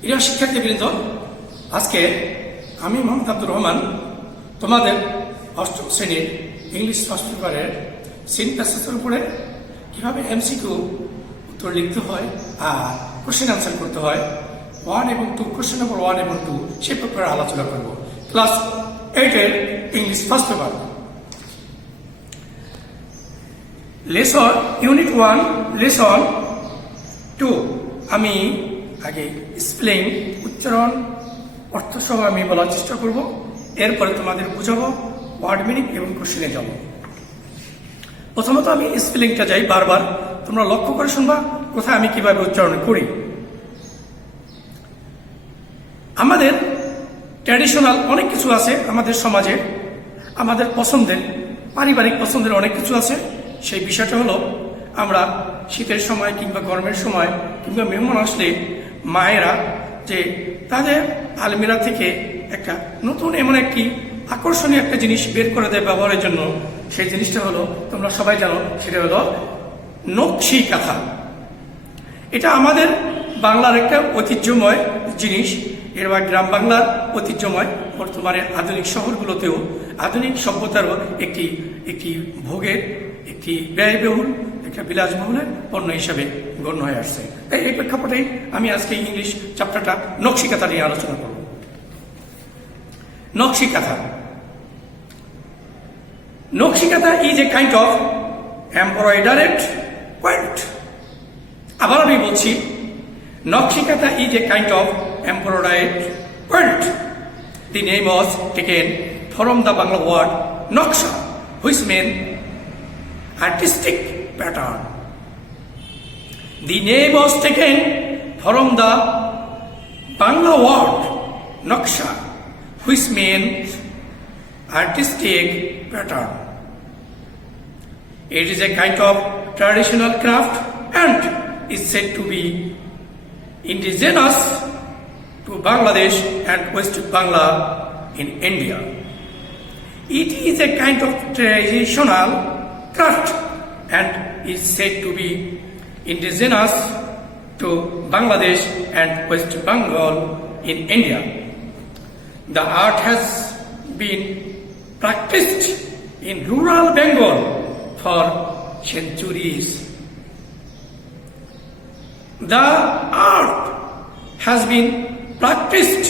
প্রিয় শিক্ষার্থীবৃন্দ, আজকে আমি মোহাম্মদ আব্দুর রহমান তোমাদের অষ্টম শ্রেণীর ইংলিশ ফার্স্ট পেপারের সিনথেসিসের উপরে কিভাবে এমসিকিউ উত্তর লিখতে হয় আর কোশ্চেন আনসার করতে হয় 1 এবং 2, কোশ্চেন নম্বর 1 এবং 2 সেই ব্যাপারে আলোচনা করব। ক্লাস 8-এর English first paper lesson unit 1 lesson 2। আমি আগে স্পেলিং উচ্চারণ অর্থ সহ আমি বলার চেষ্টা করব, এরপরে তোমাদের বুঝাবো, ওয়ার্ড মিনিং এবং কোশ্চেনে যাব। প্রথমত আমি স্পেলিংটা যাই, বারবার তোমরা লক্ষ্য করে শুনবা কোথায় আমি কিভাবে উচ্চারণ করি। আমাদের ট্র্যাডিশনাল অনেক কিছু আছে আমাদের সমাজে, আমাদের পছন্দের পারিবারিক পছন্দের অনেক কিছু আছে। সেই বিষয়টা হলো আমরা শীতের সময় কিংবা গরমের সময় কিংবা মেহমান আসলে মায়েরা যে তাদের আলমিরা থেকে একটা নতুন এমন একটি আকর্ষণীয় একটা জিনিস বের করে দেয় ব্যবহারের জন্য। সেই জিনিসটা হলো, তোমরা সবাই জানো, সেটা হলো নকশি কাঁথা। এটা আমাদের বাংলার একটা ঐতিহ্যময় জিনিস, এর গ্রাম বাংলার ঐতিহ্যময়। বর্তমানে আধুনিক শহরগুলোতেও আধুনিক সভ্যতারও একটি একটি ভোগের, একটি ব্যয়বহুল, একটা বিলাসবহুলের পণ্য হিসাবে গণ্য হয়ে আসছে। তাই এই প্রেক্ষাপটেই আমি আজকে ইংলিশ চ্যাপ্টারটা নকশি কাঁথা নিয়ে আলোচনা করব। নকশি Kantha, Nakshi Kantha is a kind of embroidered quilt. আবার আমি বলছি, Nakshi Kantha is a kind of embroidered quilt. The name was taken from the Bangla word noksha, which means artistic pattern. The name was taken from the Bangla word noksha, which means artistic pattern. It is a kind of traditional craft and is said to be indigenous to Bangladesh and West Bangla in India. It is a kind of traditional craft and is said to be indigenous to Bangladesh and West Bengal in India. The art has been practiced in rural Bengal for centuries. The art has been practiced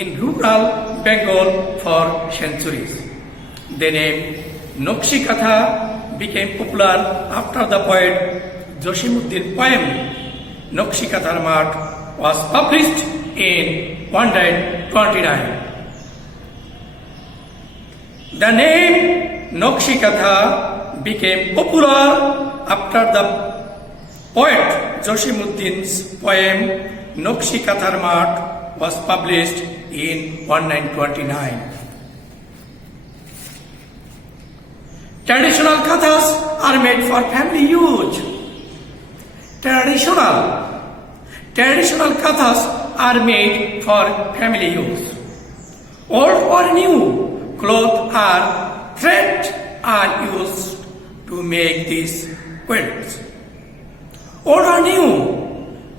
in rural Bengal for centuries. The name Nokshi Katha became popular after the poet Joshimuddin poem Nokshi Kathar Mat was published in 1929. The name Nokshi Katha became popular after the poet Joshimuddin's poem Nokshi Kathar Mat was published in 1929. Traditional kathas are made for family use. Traditional kathas are made for family use. Old or new cloth or thread are used to make these quilts. Old or new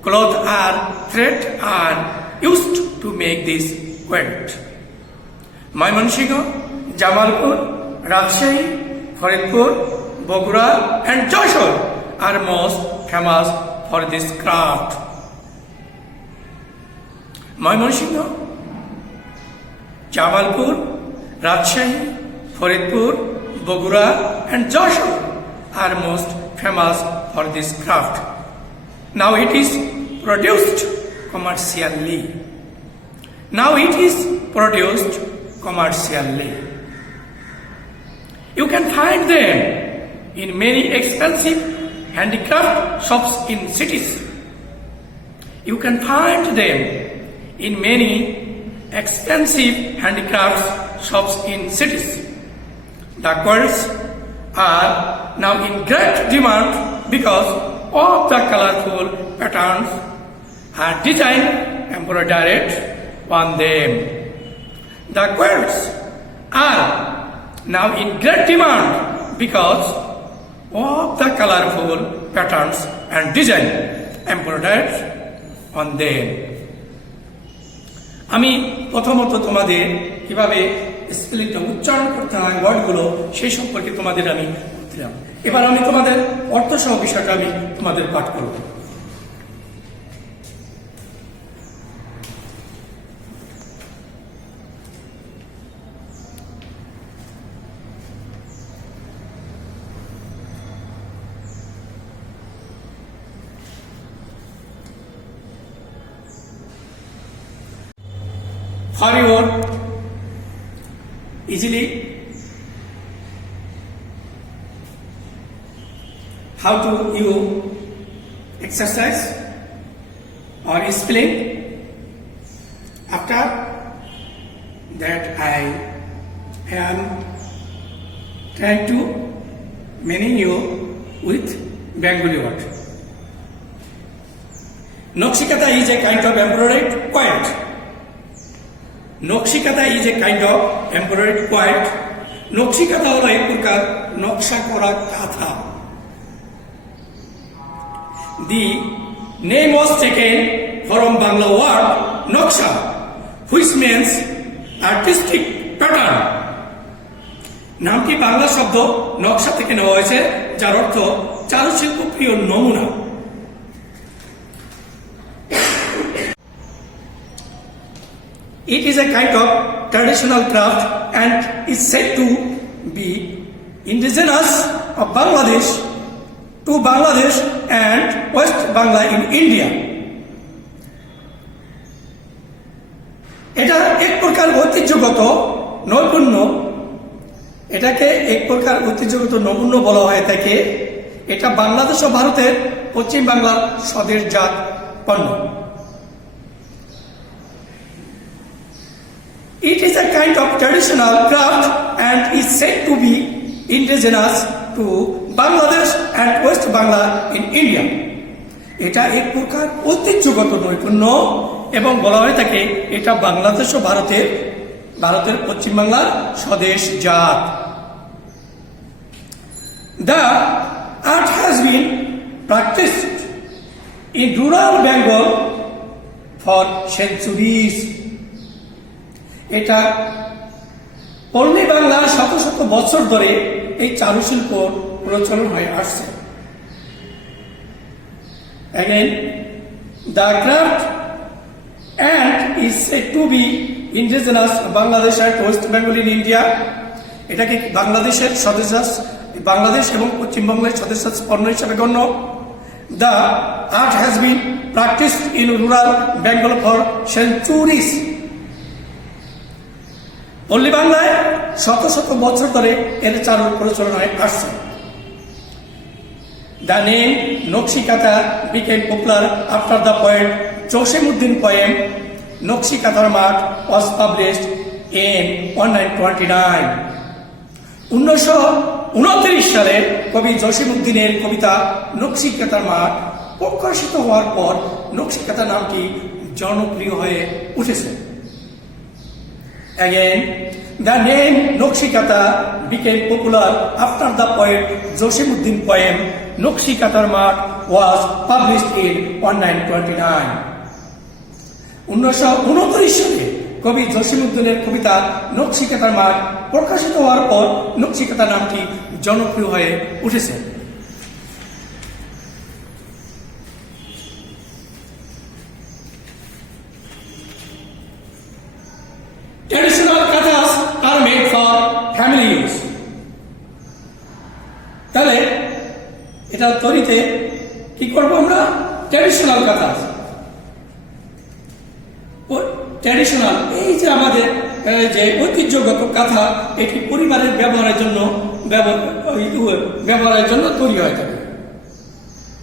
cloth or thread are used to make this quilt. Mymonsingh, Jamalpur, Rajshahi, Faridpur, Bogura and Jashore are most famous for this craft. Mymonsingh, Jamalpur, Rajshahi, Faridpur, Bogura and Jashore are most famous for this craft. Now it is produced commercially. You can find them in many expensive handicraft shops in cities. The quilts are now in great demand because of the colorful patterns and design embroidered on them. The quilts are now in great demand because of the colorful patterns and design embroidered on them. আমি প্রথমত তোমাদের কিভাবে স্পেলিংটা উচ্চারণ করতে হয় ওয়ার্ডগুলো সেই সম্পর্কে তোমাদের আমি দিলাম। এবার আমি তোমাদের অর্থ সহ বিষয়টা আমি তোমাদের পাঠ করব। For your easily how to you exercise or spelling. After that I am trying to meaning you with Bengali word. Nokshikata is a kind of embroidered quilt. Nakshikantha is a kind of embroidery quilt. Nakshikantha হলো এক প্রকার নকশা করা কাঁথা। The name was taken from Bangla word naksha which means artistic pattern. নামটি বাংলা শব্দ নকশা থেকে নেওয়া হয়েছে, যার অর্থ চারুশিল্প প্রিয় নমুনা। It is a kind of traditional craft and is said to be indigenous of Bangladesh to Bangladesh and West Bangla in India. এটা এক প্রকার ঐতিহ্যগত নৈপুণ্য, এটাকে এক প্রকার ঐতিহ্যগত নৈপুণ্য বলা হয় থাকে। এটা বাংলাদেশ ও ভারতের পশ্চিম বাংলার স্বদেশজাত পণ্য। It is a kind of traditional craft and is said to be indigenous to Bangladesh and West Bangla in India. এটা এক প্রকার ঐতিহ্যগত নৈপুণ্য এবং বলা হয়ে থাকে এটা বাংলাদেশ ও ভারতের পশ্চিম বাংলার স্বদেশ জাত। The art has been practiced in rural Bengal for centuries. এটা পল্লী বাংলার শত শত বছর ধরে এই চারুশিল্প প্রচলন হয়ে আসছে। Again, the craft and is said to be indigenous Bangladesh and West Bengal in India. এটাকে বাংলাদেশের স্বদেশজাত, বাংলাদেশ এবং পশ্চিমবঙ্গের স্বদেশজাত পণ্য হিসেবে গণ্য। The art has been practiced in rural Bengal for centuries. পল্লী বাংলায় শত শত বছর ধরে এর চারু প্রচলন হয়ে আসছে। The name Nokshikata became popular after the poet Josimuddin poem Nokshikatar Mat was published in 1929. 1929 সালে কবি জসিমউদ্দিনের কবিতা নকশিকাতার মাঠ প্রকাশিত হওয়ার পর নকশিকাতা নামটি জনপ্রিয় হয়ে উঠেছে। Again, the name Nokshikata became popular after the poet Josimuddin poem Nokshikatar Mat was published in 1929. 1929 সালে কবি জসিমউদ্দিনের কবিতা নকশিকাতার মাঠ প্রকাশিত হওয়ার পর নকশিকাতা নামটি জনপ্রিয় হয়ে উঠেছে। Traditional kathas are made for family use. তাহলে এটা তৈরিতে কি করবো আমরা? ট্র্যাডিশনাল কাঁথা। ট্র্যাডিশনাল এই যে আমাদের যে ঐতিহ্যগত কাঁথা, এটি পরিবারের ব্যবহারের জন্য তৈরি হয়ে থাকে।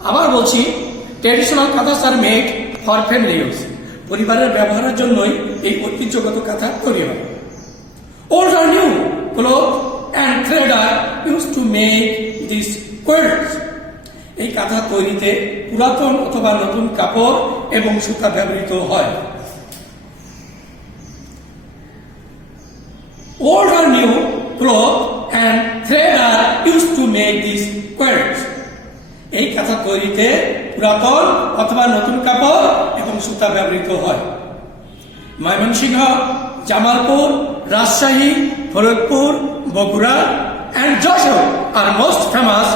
আবার বলছি, traditional kanthas are made for family use. পরিবারের ব্যবহারের জন্যই এই ঐতিহ্যগত কাঁথা তৈরি হয়। ওল্ড আর new cloth and thread are use to make this quilts. এই কাঁথা তৈরিতে পুরাতন অথবা নতুন কাপড় এবং সুতা ব্যবহৃত হয়। Old or new cloth and thread are used to make these quilts. এই কাঁথা তৈরিতে পুরাতন অথবা নতুন কাপড় এবং সুতা ব্যবহৃত হয়। Mymensingh, Jamalpur, Rajshahi, Faridpur, Bogura and Joshua are most famous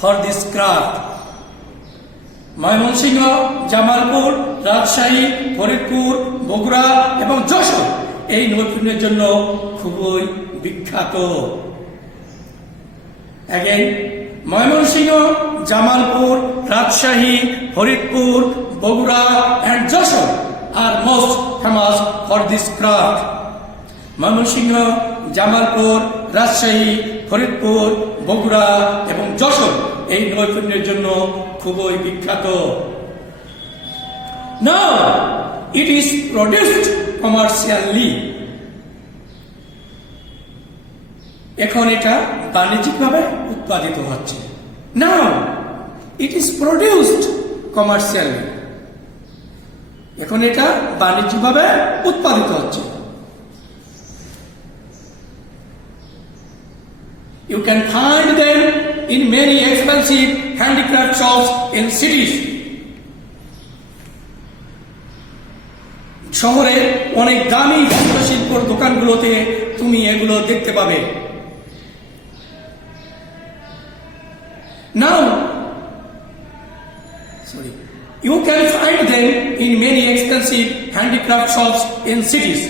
for this craft. Mymensingh, Jamalpur, Rajshahi, Faridpur, Bogura এবং যশোর এই নৈপুণ্যের জন্য খুবই বিখ্যাত। Again, Mymensingh, Jamalpur, Rajshahi, Faridpur, Bogura and Jessore are most famous for this craft. Mymensingh, Jamalpur, Rajshahi, Faridpur, Bogura এবং যশোর এই নৈপুণ্যের জন্য খুবই বিখ্যাত। Now it is produced commercially. এখন এটা বাণিজ্যিকভাবে উৎপাদিত হচ্ছে। Now it is produced commercially. এখন এটা বাণিজ্যিকভাবে উৎপাদিত হচ্ছে। You can find them in many expensive handicraft shops in cities. শহরে অনেক দামি হস্তশিল্পের দোকানগুলোতে তুমি এগুলো দেখতে পাবে। Now, you can find them in many expensive handicraft shops in cities.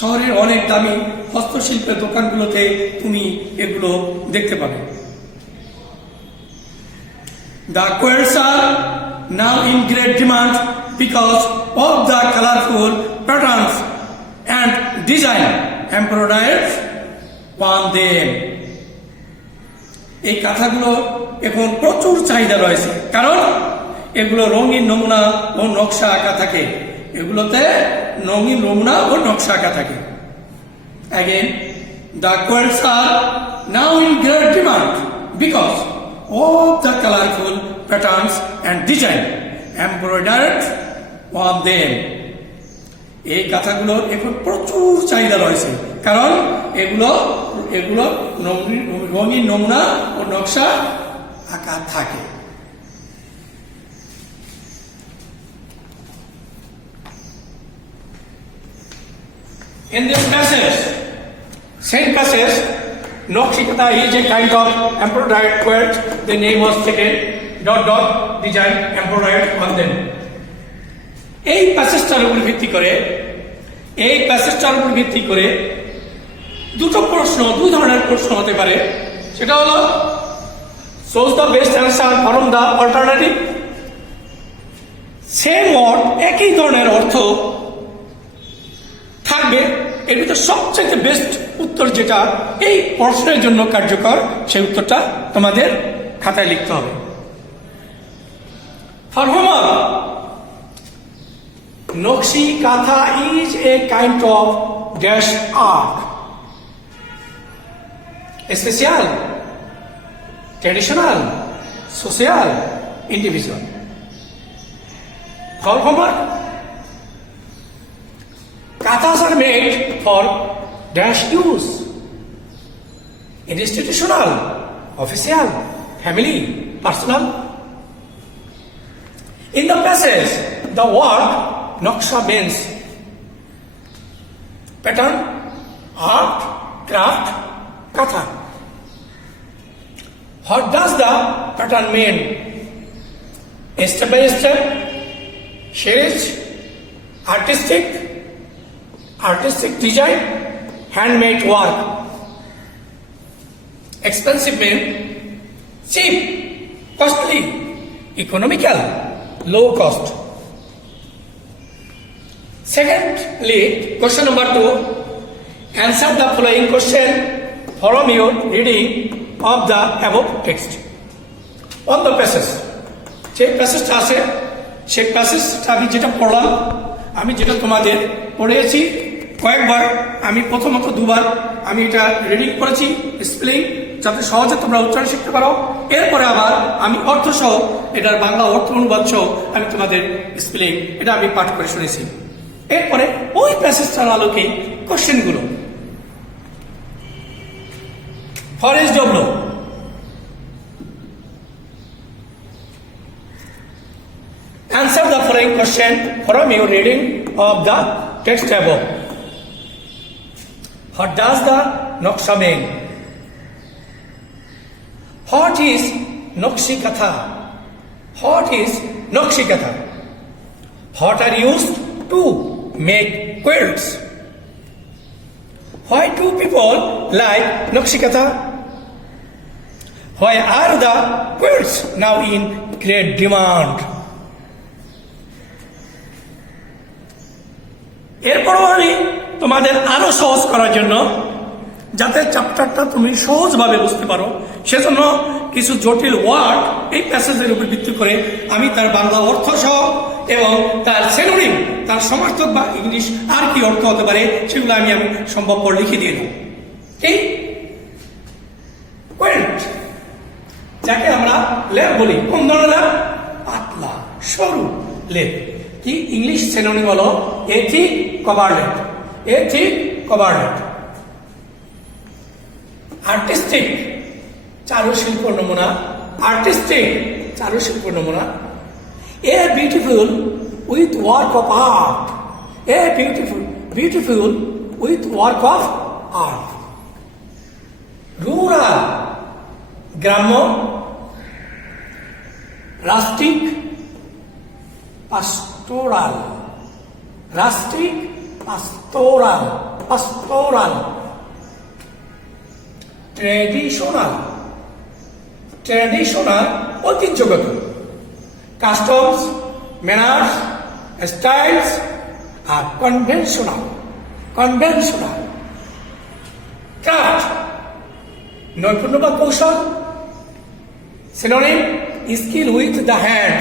শহরের অনেক দামি হস্তশিল্পের দোকানগুলোতে তুমি এগুলো দেখতে পাবে। The quilts are now in great demand because of the colorful patterns and design embroidered on them. এই কাঁথাগুলো এখন প্রচুর চাহিদা রয়েছে, কারণ এগুলো রঙিন নমুনা ও নকশা আঁকা থাকে। এগুলোতে রঙিন নমুনা ও নকশা আঁকা থাকে। Again, the quilts are now in great demand because of the colorful patterns and design embroidered on them. এই কাঁথাগুলোর এখন প্রচুর চাহিদা রয়েছে, কারণ এগুলো রঙিন নমুনা ও নকশা আঁকা থাকে। In this passage, same passage, Nokshikata is a kind of embroidered quilt. The name was taken, design embroidered on them. এই প্যাসেজটার উপর ভিত্তি করে দুই ধরনের প্রশ্ন হতে পারে। সেটা হলো choose the best answer from the alternative. Same word, একই ধরনের অর্থ থাকবে, এর ভিতরে সবচেয়ে বেস্ট উত্তর যেটা এই প্রশ্নের জন্য কার্যকর, সেই উত্তরটা তোমাদের খাতায় লিখতে হবে। For homework, Nokshi Katha is a kind of dash art. Special, traditional, social, individual. For homework, Kathas are made for dash use. Institutional, official, family, personal. In the passage, the word Noksha means pattern, art, craft, Katha. What does the pattern mean? Step by step, series, artistic design, handmade work. Expensive mean cheap, costly, economical, low cost. Secondly, question number 2, answer the following question from your reading of the above text. On the passage, যে প্যাসেজটা আছে সেই প্যাসেজটা আমি যেটা পড়লাম, আমি যেটা তোমাদের পড়েছি কয়েকবার, আমি প্রথমত দুবার আমি এটা রিডিং করেছি স্পেলিং, যাতে সহজে তোমরা উচ্চারণ শিখতে পারো। এরপরে আবার আমি অর্থ সহ, এটার বাংলা অর্থ অনুবাদ সহ আমি তোমাদের স্পেলিং এটা আমি পাঠ করে শুনেছি। এরপরে ওই প্যাসেজটার আলোকে কোশ্চেনগুলো। Forest W, answer the following following question from your reading of the text above. What does the Naksha mean? What is Nakshikatha? What is Nakshikatha? What are used to make quilts? Why do people like Nakshikatha? Why are the quilts now in great demand? এরপরও আমি তোমাদের আরো সহজ করার জন্য, যাতে চ্যাপ্টারটা তুমি সহজভাবে বুঝতে পারো, সেজন্য কিছু জটিল ওয়ার্ড এই প্যাসেজের উপর ভিত্তি করে আমি তার বাংলা অর্থ সহ এবং তার সিনোনিম, তার সমার্থক বা ইংলিশ আর কি অর্থ হতে পারে সেগুলো আমি সম্ভবপর লিখে দিয়ে দেব। এই কোয়েল্ট, যাকে আমরা লেপ বলি, কোন ধরনের লেপ? পাতলা সরু লেপ। কি ইংলিশ সিনোনিম হলো a thick coverlet. A thick coverlet. Artistic চারুশিল্প নমুনা। আর্টিস্টিক চারুশিল্প নমুনা। A beautiful with work of art. A beautiful beautiful with work of art. Rural গ্রাম্য। Rustic pastoral. Rustic pastoral. Pastoral. Traditional. Traditional ঐতিহ্যগত। কাস্টমস, ম্যানার্স, স্টাইলস আর conventional. Conventional. Craft নৈপুণ্য বা কৌশল। Synonym skill with the hand.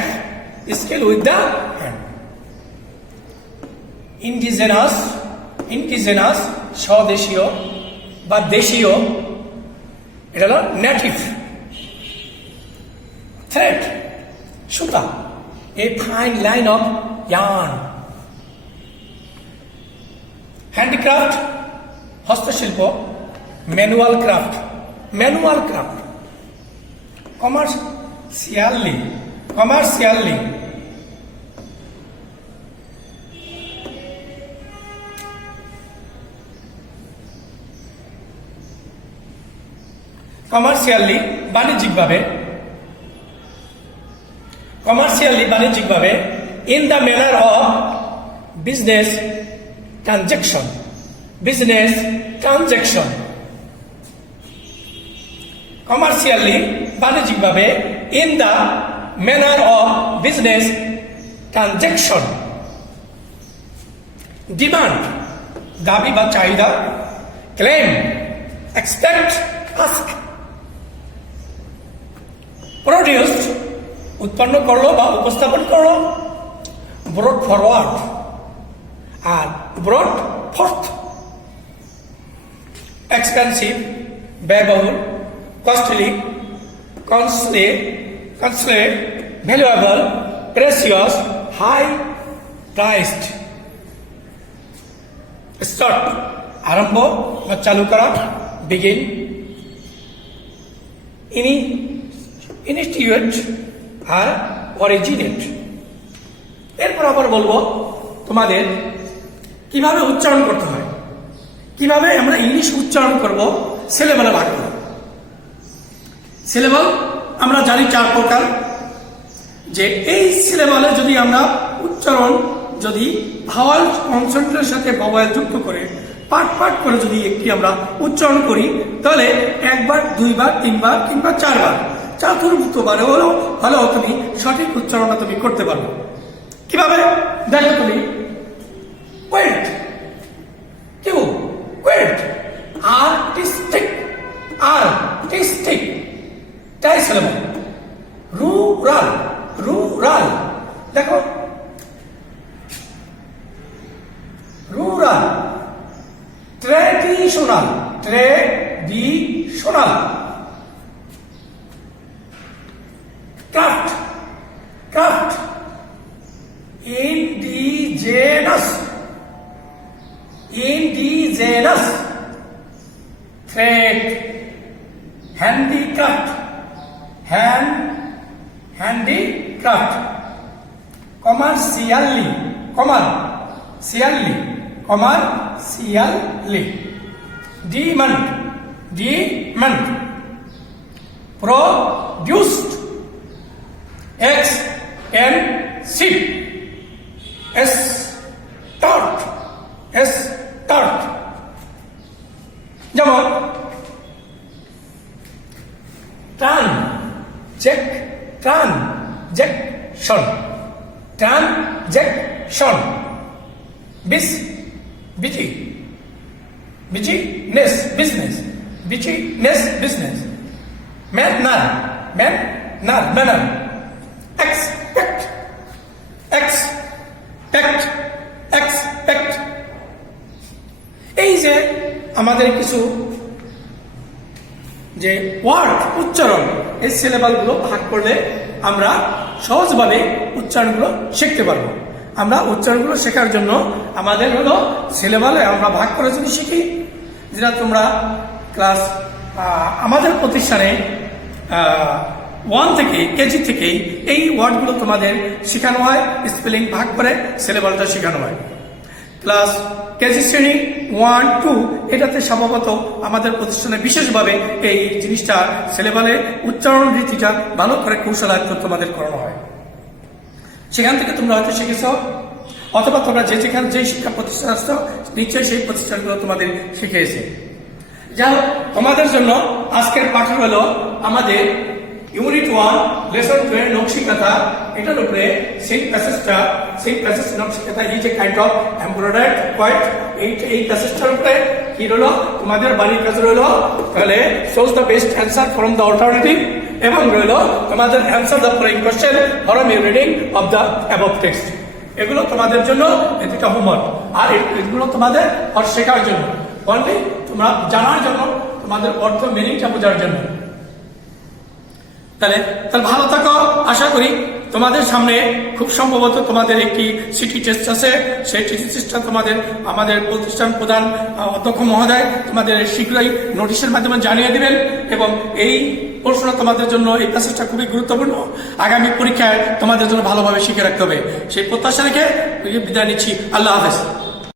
Skill with the hand. Indigenous. Indigenous স্বদেশীয় বা দেশীয়, এটা হলো নেটিভ। থ্রেড সুতা। এ fine line of yarn. Handicraft হস্তশিল্প। Manual craft. Manual craft. Commercially. Commercially. Commercially বাণিজ্যিকভাবে। কমার্শিয়ালি বাণিজ্যিকভাবে। In the manner of business transaction. Business transaction. Commercially বাণিজ্যিকভাবে। In the manner of business transaction. Demand দাবি বা চাহিদা। Claim expect ask. Produce উৎপন্ন করলো বা উপস্থাপন করলো। ব্রড ফরওয়ার্ড আর ব্রড ফর্থ। এক্সপেন্সিভ ব্যয়বহুল। কস্টলি কনসলে valuable precious high priced. Start আরম্ভ বা চালু করা। বিগিন ইনিশিয়েট আর অরিজিনেট। এরপর আবার বলবো তোমাদের কিভাবে উচ্চারণ করতে হয়, কিভাবে আমরা ইংলিশ উচ্চারণ করব সিলেবালে ভাগ করব। সিলেবাল আমরা জানি 4 প্রকার। যে এই সিলেবালে যদি আমরা উচ্চারণ যদি ভাওয়াল কনসোনেন্টের সাথে ভাওয়াল যুক্ত করে পাঠ পাঠ করে যদি একটি আমরা উচ্চারণ করি, তাহলে 1 বার 2 বার 3 বার কিংবা 4 বার, চতুর্থবারে হলেও তুমি সঠিক উচ্চারণটা তুমি করতে পারবে। কিভাবে দেখো তুমি, ওয়েট কেউ ওয়েট আর্টিস্টিক। আর্টিস্টিক তাই সিলেবাল। রুরাল। রুরাল দেখো rural. Traditional. Traditional. Craft. Craft. Indigenous. Indigenous. Thread. Handicraft. Handicraft. Commercially, commercially, commercially. Demand, demand. Produced, expensive, start, start. যেমন transaction, transaction. Business, business, business. Manner, manner. Expect, expect. এই যে আমাদের কিছু যে word, উচ্চারণ, এই সিলেবালগুলো ভাগ করলে আমরা সহজভাবে উচ্চারণগুলো শিখতে পারবো। আমরা উচ্চারণগুলো শেখার জন্য আমাদের হলো সিলেবালে আমরা ভাগ করে যদি শিখি, যেটা তোমরা ক্লাস আমাদের প্রতিষ্ঠানে 1 থেকে কেজি থেকেই এই ওয়ার্ডগুলো তোমাদের শেখানো হয়, স্পেলিং ভাগ করে সিলেবালটা শেখানো হয়। ক্লাস কেজি শ্রেণী 1, 2 এটাতে সম্ভবত আমাদের প্রতিষ্ঠানে বিশেষভাবে এই জিনিসটা সিলেবালে উচ্চারণ রীতিটা ভালো করে কৌশলায়ত্ত তোমাদের করানো হয়। সেখান থেকে তোমরা হয়তো শিখেছ, অথবা তোমরা যেখানে যে শিক্ষা প্রতিষ্ঠান আসছো নিশ্চয়ই সেই প্রতিষ্ঠানগুলো তোমাদের শিখিয়েছে। যাই হোক, তোমাদের জন্য আজকের পাঠ হলো আমাদের ইউনিট 1 লেসন 2 এর নকশিকাথা। এটার উপরে সেই প্যাসেজটা, সেই প্যাসেজ নকশিকাথা এই যে কাইন্ড অফ এমব্রয়ডার্ড পয়েন্ট, এই প্যাসেজটার উপরে কি রইলো তোমাদের বাড়ির কাজ রইলো, তাহলে choose the best answer from the alternative, এবং রইলো তোমাদের answer the following question from your reading of the above text. এগুলো তোমাদের জন্য এটা হোমওয়ার্ক, আর এগুলো তোমাদের শেখার জন্য, অনলি তোমরা জানার জন্য, তোমাদের অর্থ মিনিংটা বোঝার জন্য। তাহলে ভালো থাকো। আশা করি তোমাদের সামনে খুব সম্ভবত তোমাদের একটি সিটি টেস্ট আছে, সেই সিটি টেস্টটা তোমাদের আমাদের প্রতিষ্ঠান প্রধান অধ্যক্ষ মহোদয় তোমাদের শীঘ্রই নোটিশের মাধ্যমে জানিয়ে দিবেন, এবং এই প্রশ্নটা তোমাদের জন্য, এই প্যাসেজটা খুবই গুরুত্বপূর্ণ। আগামী পরীক্ষায় তোমাদের জন্য ভালোভাবে শিখে রাখতে হবে, সেই প্রত্যাশা রেখে বিদায় নিচ্ছি। আল্লাহ হাফেজ।